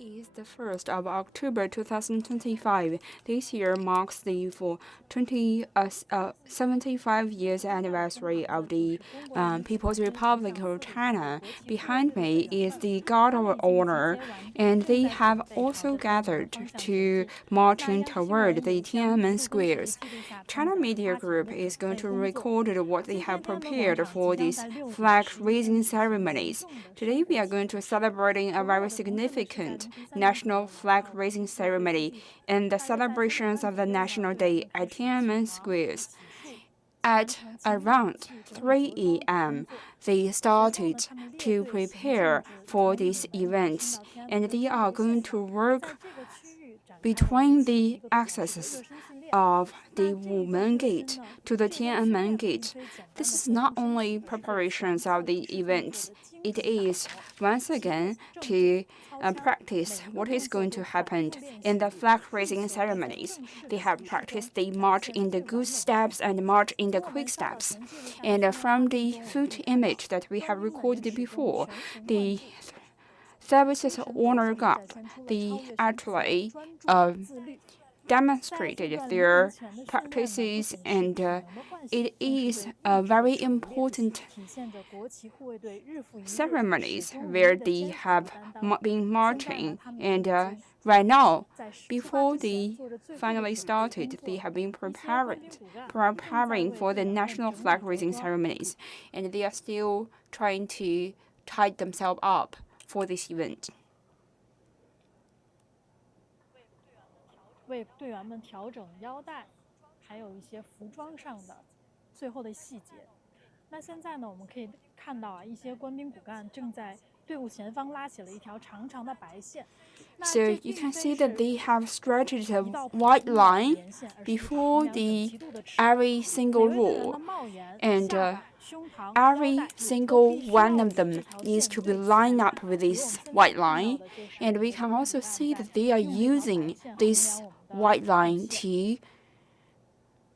is the 1st of October 2025. This year marks the 75 years anniversary of the People's Republic of China. Behind me is the Guard of Honor, and they have also gathered to marching toward the Tiananmen Squares. China Media Group is going to record what they have prepared for these flag-raising ceremonies. Today we are going to celebrating a very significant national flag-raising ceremony and the celebrations of the National Day at Tiananmen Squares. At around 3 a.m., they started to prepare for these events, and they are going to work between the accesses of the Wumen Gate to the Tiananmen Gate. This is not only preparations of the events, it is once again to practice what is going to happen in the flag-raising ceremonies. They have practiced the march in the good steps and march in the quick steps. And from the foot image that we have recorded before, the services honor God, they actually demonstrated their practices, and it is a very important ceremonies where they have been marching. And right now, before they finally started, they have been preparing for the national flag raising ceremonies, and they are still trying to tie themselves up for this event. 为队员们调整腰带，还有一些服装上的最后的细节。那现在呢，我们可以看到一些官兵骨干正在队伍前方拉起了一条长长的白线。So you can see that they have stretched a white line before every single row, and every single one of them needs to be lined up with this white line. And we can also see that they are using this white line to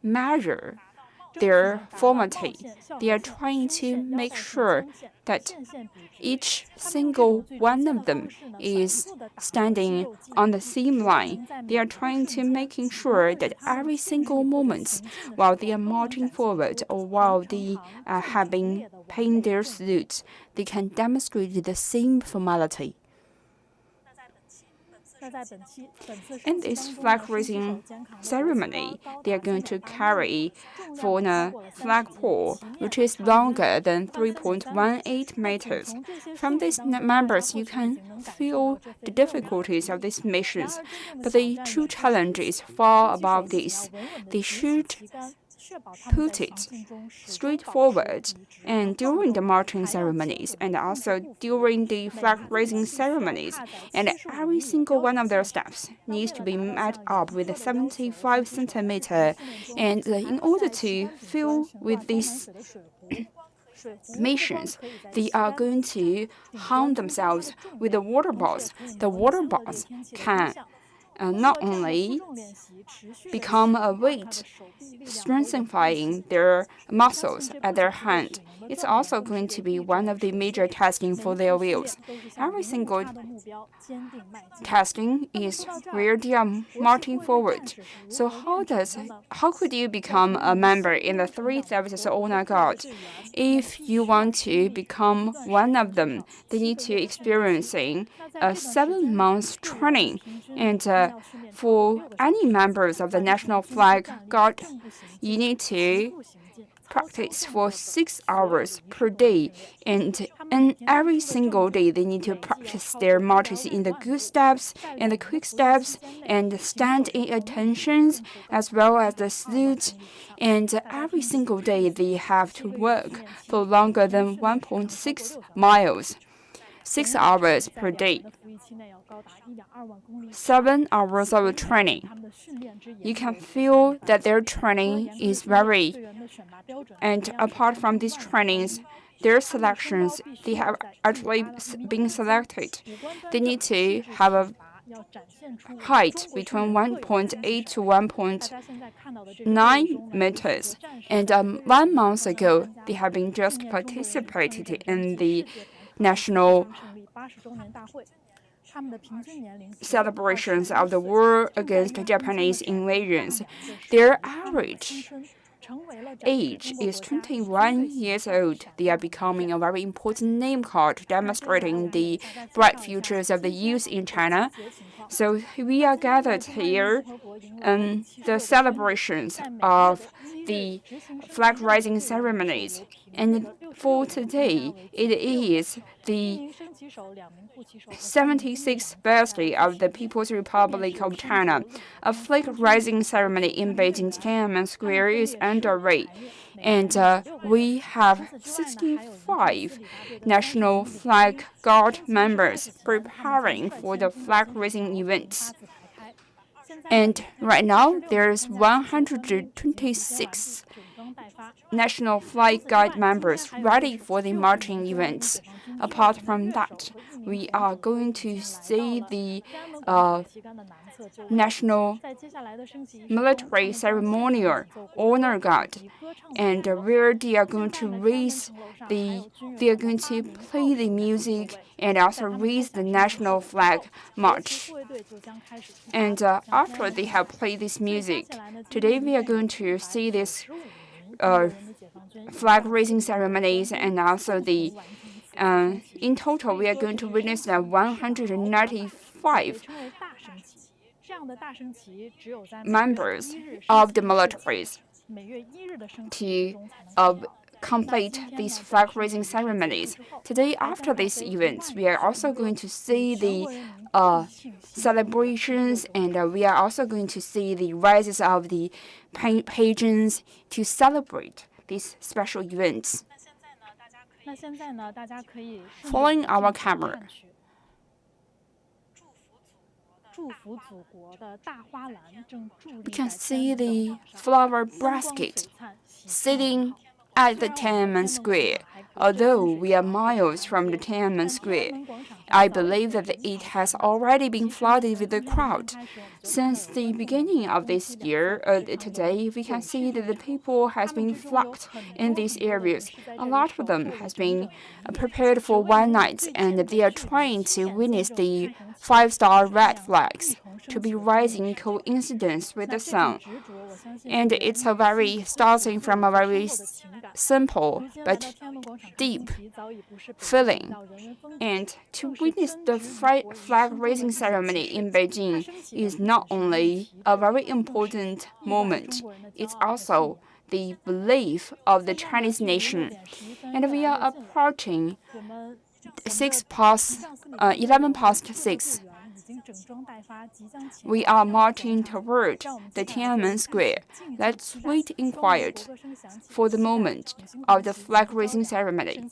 measure their formality. They are trying to make sure that each single one of them is standing on the same line. They are trying to making sure that every single moment while they are marching forward or while they have been paying their salutes, they can demonstrate the same formality. In this flag-raising ceremony, they are going to carry for a flagpole, which is longer than 3.18 meters. From these members, you can feel the difficulties of these missions, but the true challenge is far above this. They should put it straight forward, and during the marching ceremonies and also during the flag raising ceremonies, and every single one of their steps needs to be met up with a 75 centimeter, and in order to fill with these missions, they are going to harm themselves with the water balls. The water balls can not only become a weight, strengthening their muscles at their hand, it's also going to be one of the major testing for their wheels. Every single testing is where they are marching forward. So how could you become a member in the 3 services honor guard? If you want to become one of them, they need to experiencing a 7 months training, and for any members of the National Flag Guard, you need to practice for 6 hours per day, and every single day they need to practice their marches in the good steps and the quick steps and stand-in attentions as well as the salute. And every single day they have to work for longer than 1.6 miles. 6 hours per day, 7 hours of training. You can feel that their training is very, and apart from these trainings, their selections, they have actually been selected. They need to have a height between 1.8 to 1.9 meters. And 1 month ago, they have been just participated in the national celebrations of the war against Japanese invasions. Their average age is 21 years old. They are becoming a very important name card, demonstrating the bright futures of the youth in China. So we are gathered here the celebrations of the flag raising ceremonies. And for today, it is the 76th birthday of the People's Republic of China. A flag raising ceremony in Beijing's Tiananmen Square is underway. And we have 65 National Flag Guard members preparing for the flag raising events. And right now, there's 126 National Flag Guard members ready for the marching events. Apart from that, we are going to see the National Military Ceremonial Honor Guard, and where they are going to play the music and also raise the national flag march. And after they have played this music, today we are going to see this flag raising ceremonies, and also the in total we are going to witness 195 members of the militaries to complete these flag raising ceremonies. Today, after these events, we are also going to see the celebrations, and we are also going to see the rises of the pageants to celebrate these special events. Following our camera, we can see the flower basket sitting at the Tiananmen Square. Although we are miles from the Tiananmen Square, I believe that it has already been flooded with the crowd. Since the beginning of this year, today we can see that the people has been flocked in these areas. A lot of them has been prepared for one night, and they are trying to witness the 5-star red flags to be rising in coincidence with the sun. And it's starting from a very simple but deep feeling. And to witness the flag raising ceremony in Beijing is not only a very important moment, it's also the belief of the Chinese nation. And we are approaching 11 past 6. We are marching toward the Tiananmen Square. Let's wait in quiet for the moment of the flag raising ceremony.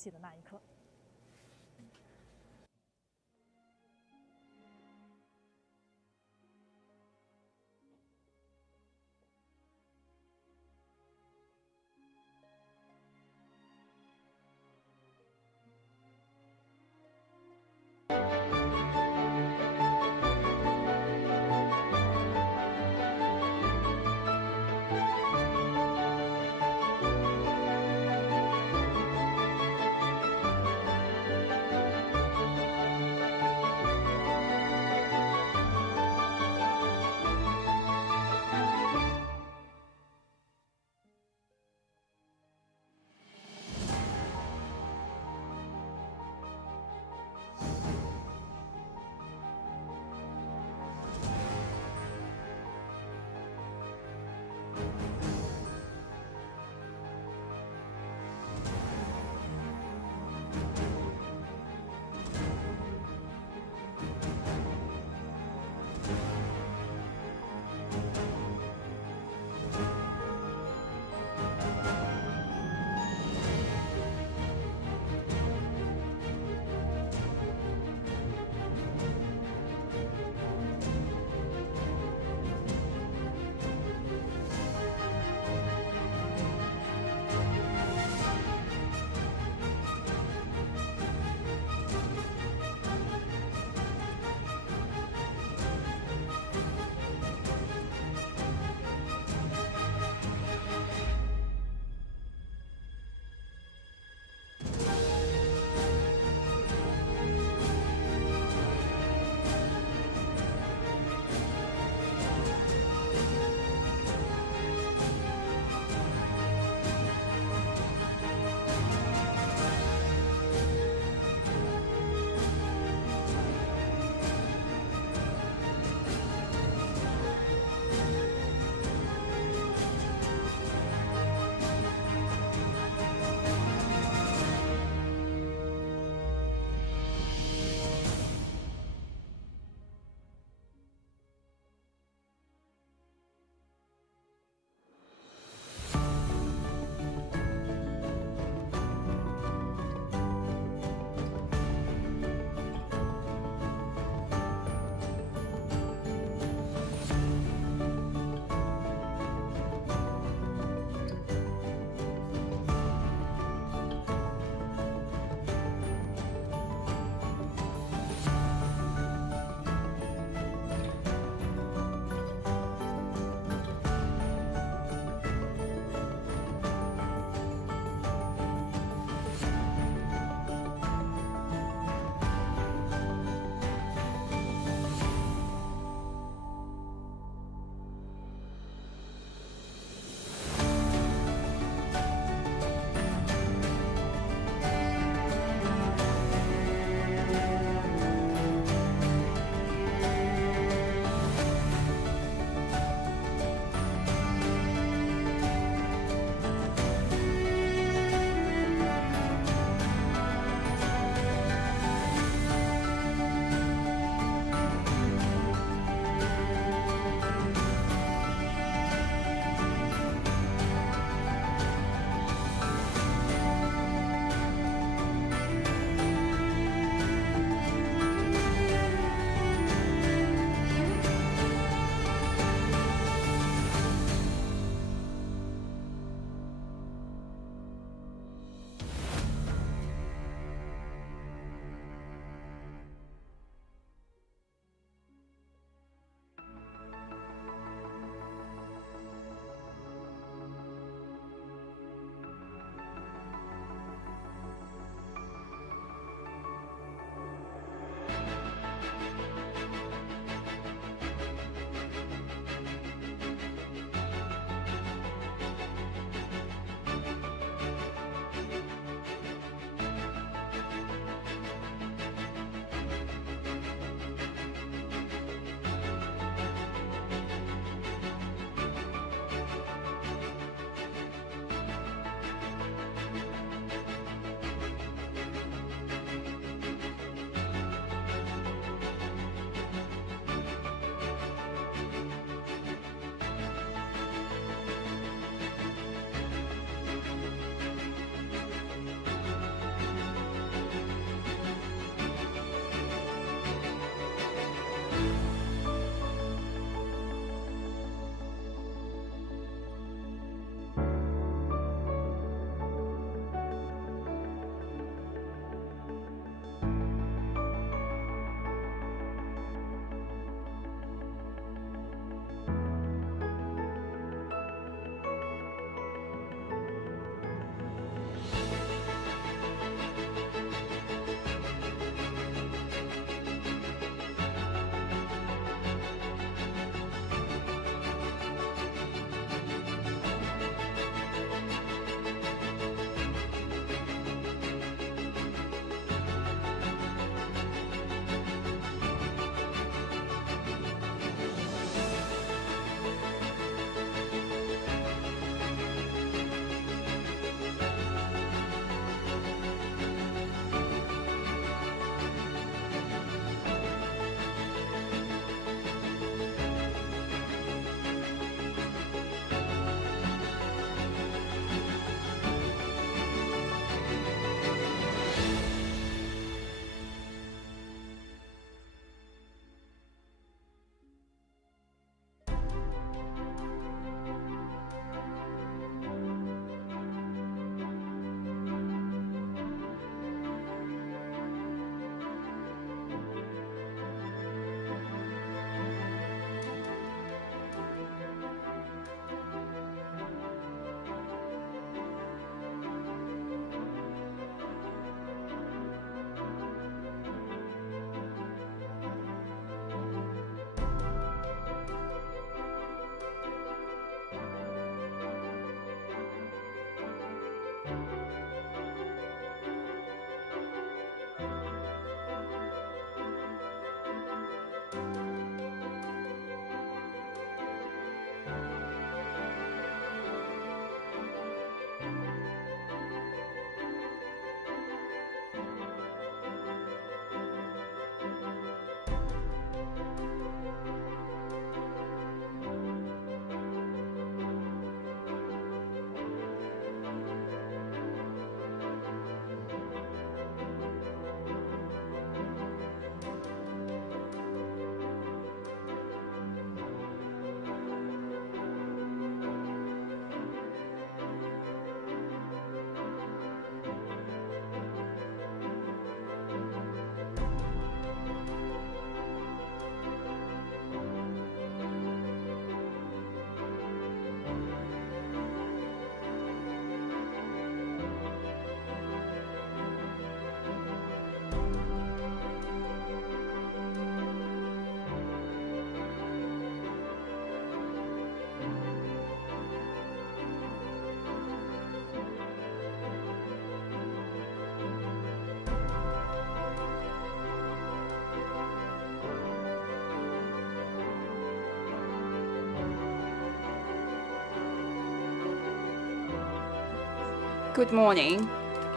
Good morning.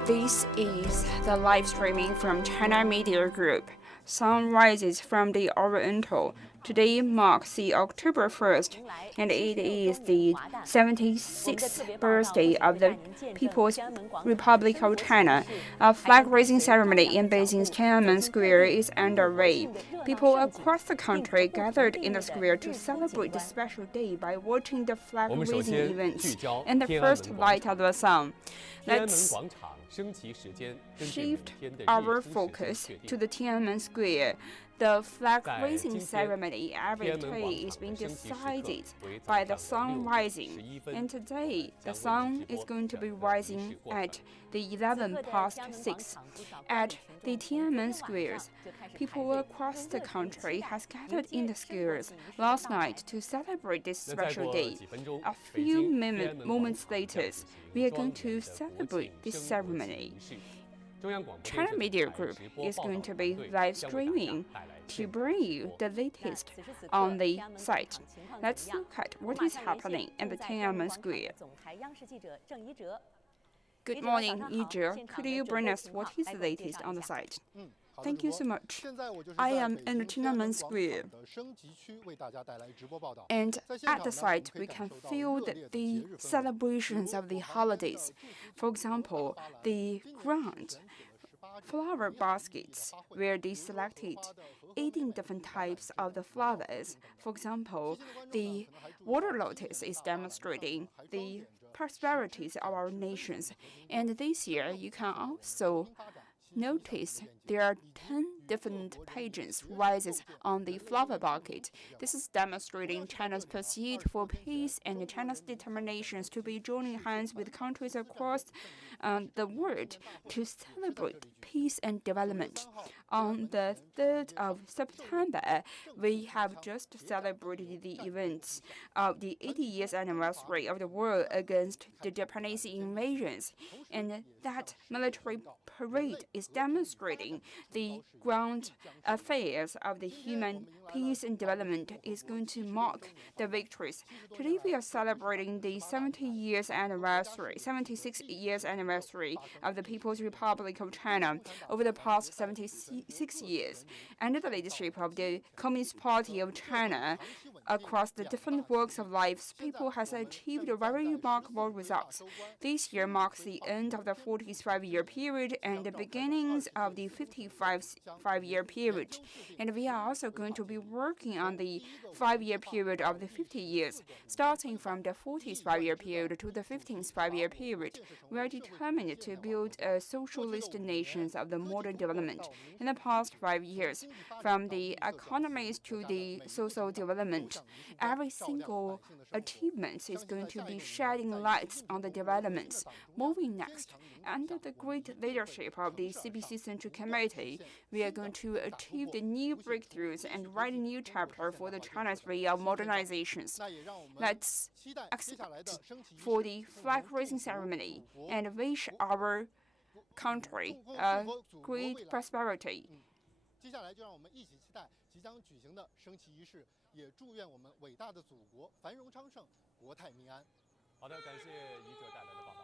This is the live streaming from China Media Group. Sun rises from the Oriental. Today marks the October 1st, and it is the 76th birthday of the People's Republic of China. A flag-raising ceremony in Beijing's Tiananmen Square is underway. People across the country gathered in the square to celebrate the special day by watching the flag-raising events and the first light of the sun. Let's shift our focus to the Tiananmen Square. The flag 在 raising 今天 ceremony every 天安门 day 广 is 场 being 的升旗时刻 decided 为 by 早 the 上 sun 的 rising. 6时11 And 分 today, the 将为 sun 您直 is 播 going to be 整个仪式 rising 过程 at the 11 past 6. At the Tiananmen Squares, people across the country has gathered in the squares last night to celebrate this 那再 special 过 day. 几分钟 A 北 few 京天安门广 moments 场将 later, 举 we are 行 going 庄 to 严的国 celebrate 庆 this 升国旗 ceremony. 仪式。中央广播电 China 视 Media 台 Group 直播 is 报道 going to 团 be 队 live 将为大家 streaming 带来 to 现场 bring 直 you 播 the latest on the site. Let's look at what is happening at the Tiananmen Square. Good morning, Yizhe. Could you bring us what is the latest on the site? Thank you so much. I am in the Tiananmen Square. And at the site, we can feel the celebrations of the holidays. For example, the ground flower baskets where they selected 18 different types of the flowers. For example, the water lotus is demonstrating the prosperities of our nations. And this year, you can also notice there are 10 different pageants rises on the flower bucket. This is demonstrating China's pursuit for peace and China's determinations to be joining hands with countries across the world to celebrate peace and development. On the 3rd of September, we have just celebrated the events of the 80 years anniversary of the war against the Japanese invasions, and that military parade is demonstrating the ground affairs of the human peace and development is going to mark the victories. Today we are celebrating the 76 years anniversary of the People's Republic of China. Over the past 76 years, under the leadership of the Communist Party of China, across the different walks of life, people has achieved very remarkable results. This year marks the end of the 45-year period and the beginnings of the 55-year period. And we are also going to be working on the 5-year period of the 50 years. Starting from the 40th 5-year period to the 15th 5-year period, we are determined to build a socialist nations of the modern development. In the past 5 years, from the economies to the social development, every single achievement is going to be shedding lights on the developments. Moving next, under the great leadership of the CPC Central Committee, we are going to achieve the new breakthroughs and write a new chapter for the China's way of modernizations. Let's expect for the flag raising ceremony and wish our country a great prosperity. 接下来就让我们一起期待即将举行的升旗仪式，也祝愿我们伟大的祖国繁荣昌盛，国泰民安。好的，感谢记者带来的报道。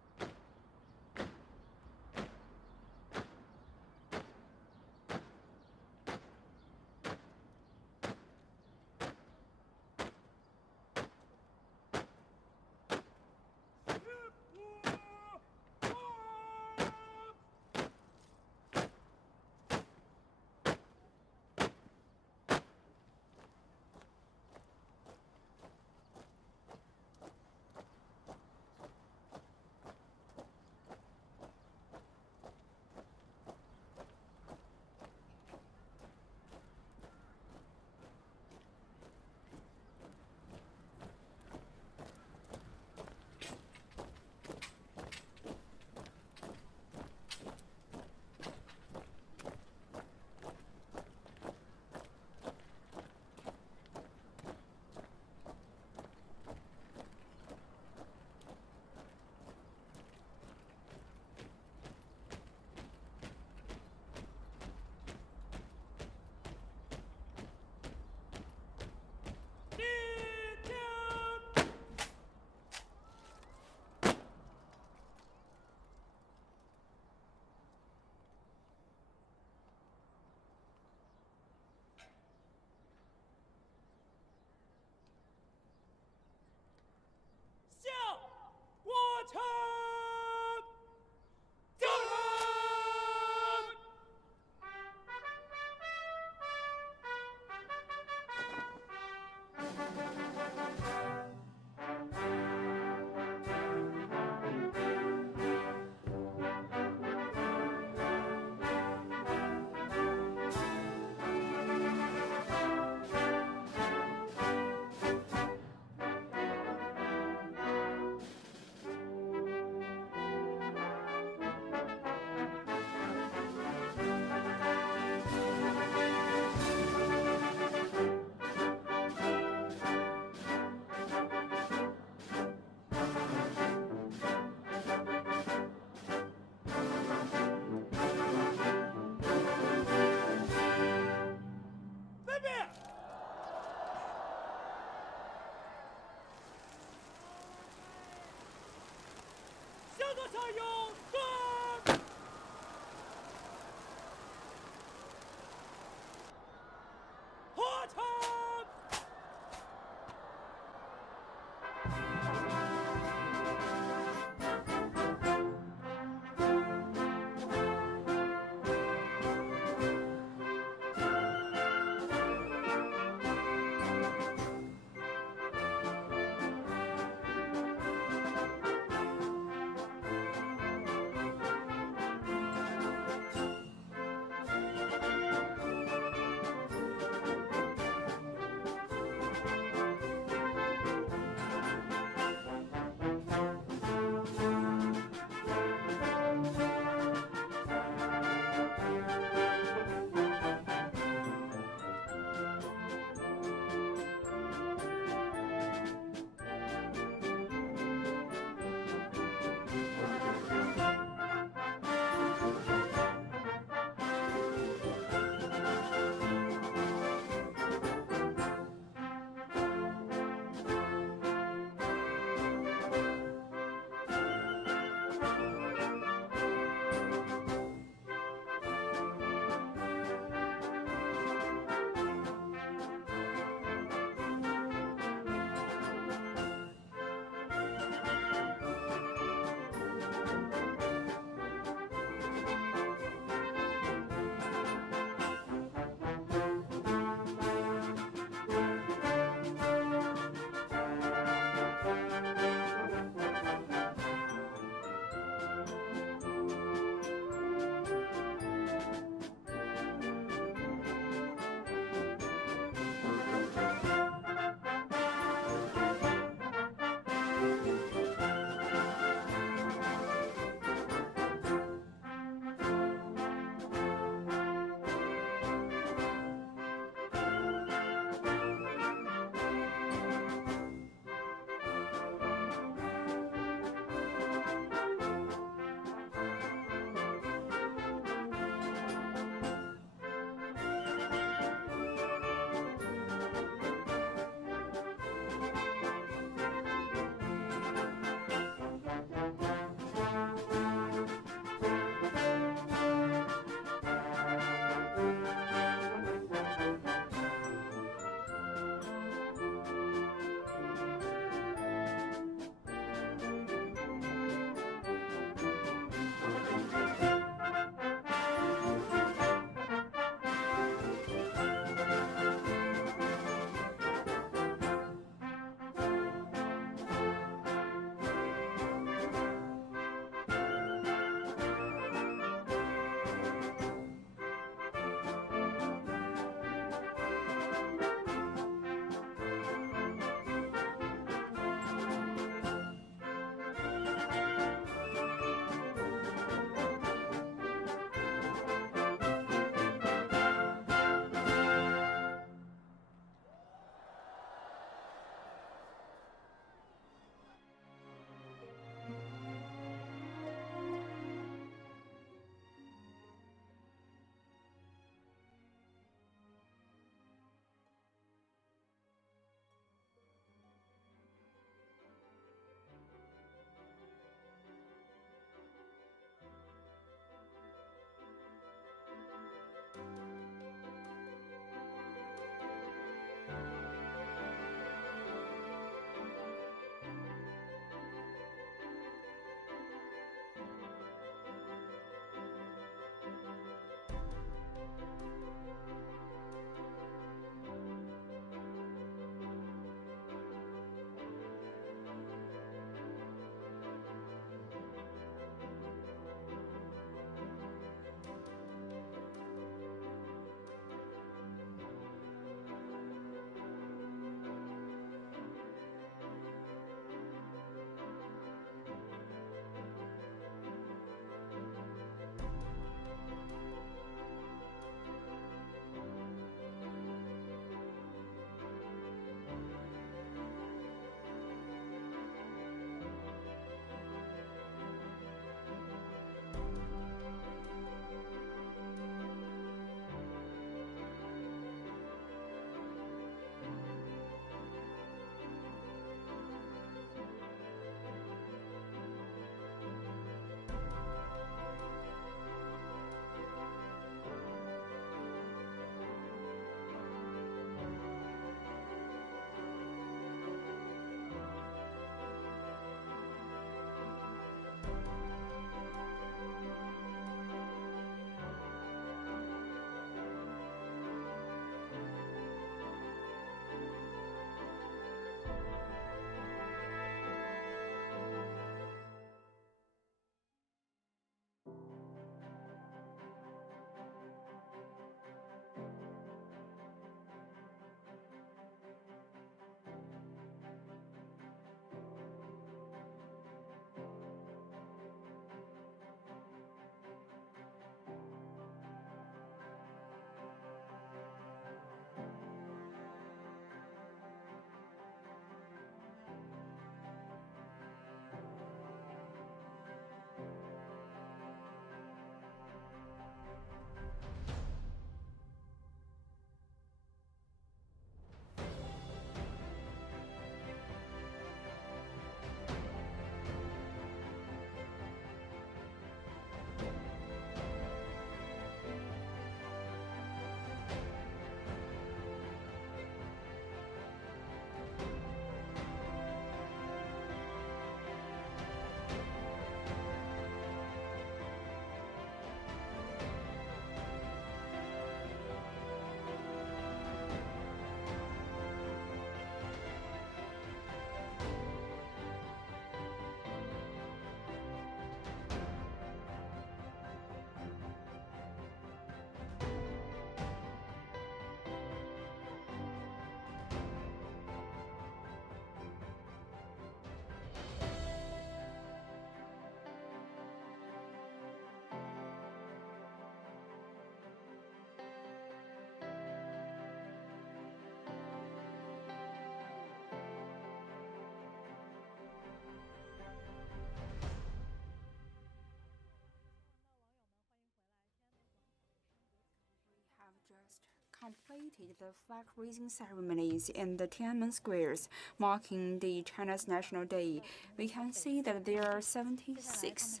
completed the flag-raising ceremonies in the Tiananmen Squares, marking the China's National Day. We can see that there are 76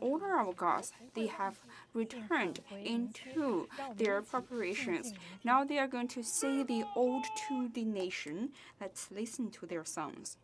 older our gods. They have returned into their preparations. Now they are going to say the ode to the nation. Let's listen to their songs.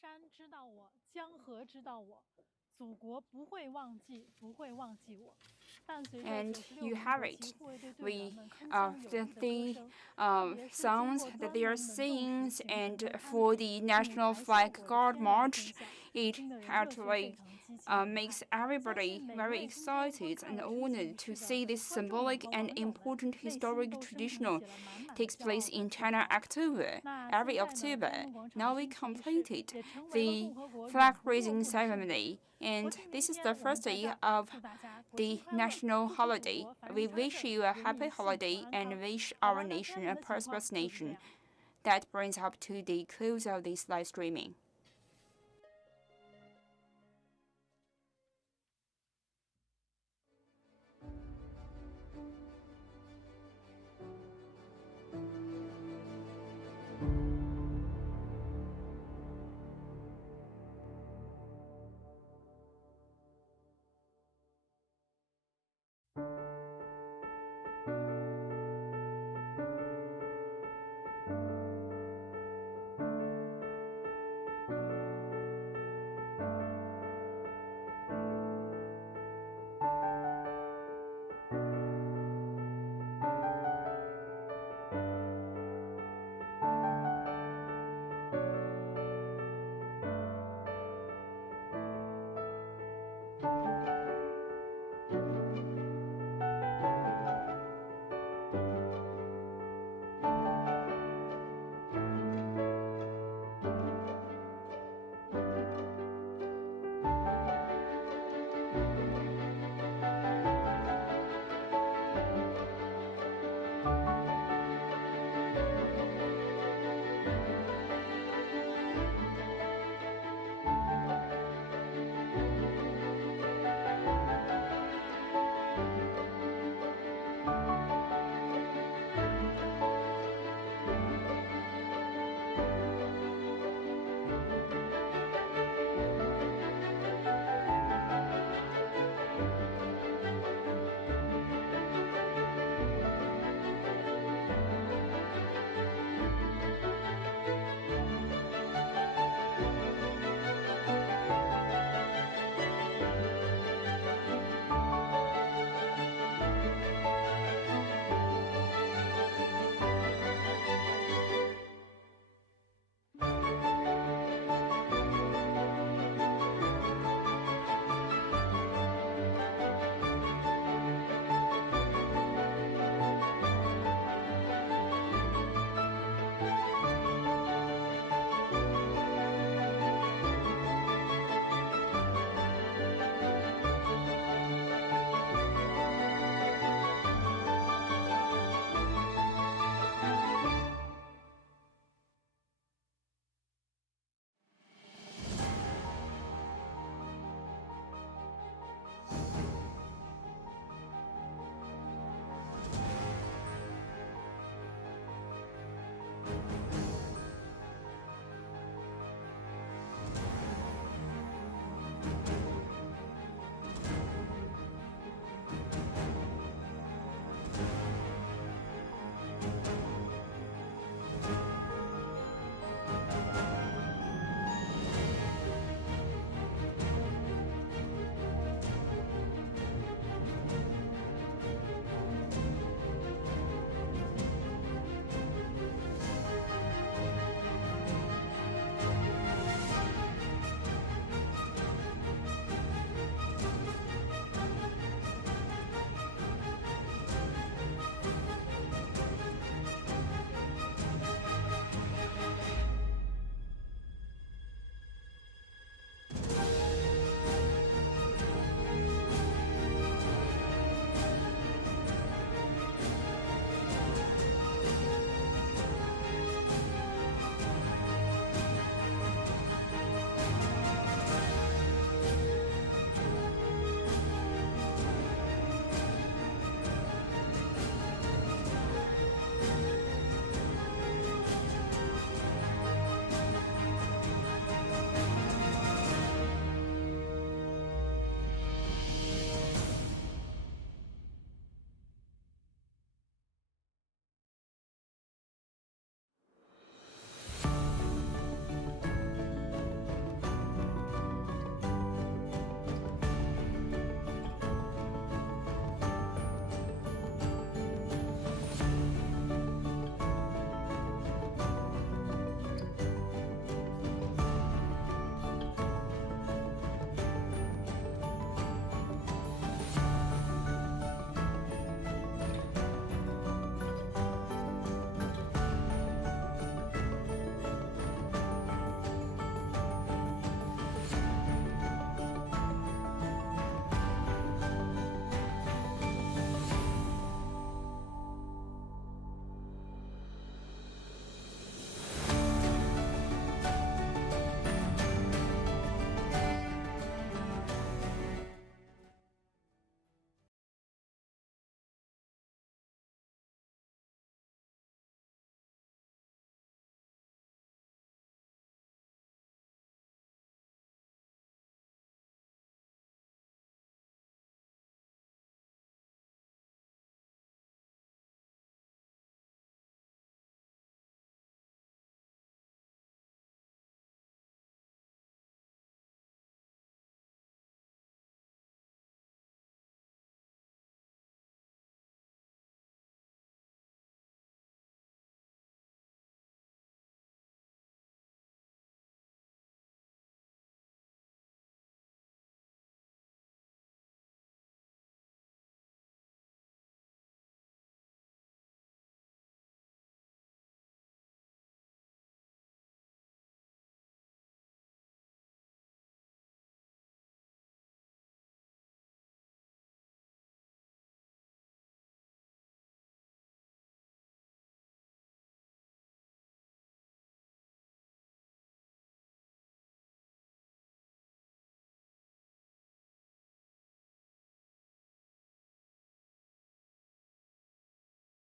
山知道我，江河知道我，祖国不会忘记，不会忘记我。And you have it. The songs that they are singing, and for the National Flag Guard March, it actually makes everybody very excited and honored to see this symbolic and important historic traditional takes place in China every October. Now we completed the flag-raising ceremony, and this is the first day of the national holiday. We wish you a happy holiday and wish our nation a prosperous nation. That brings up to the close of this live streaming.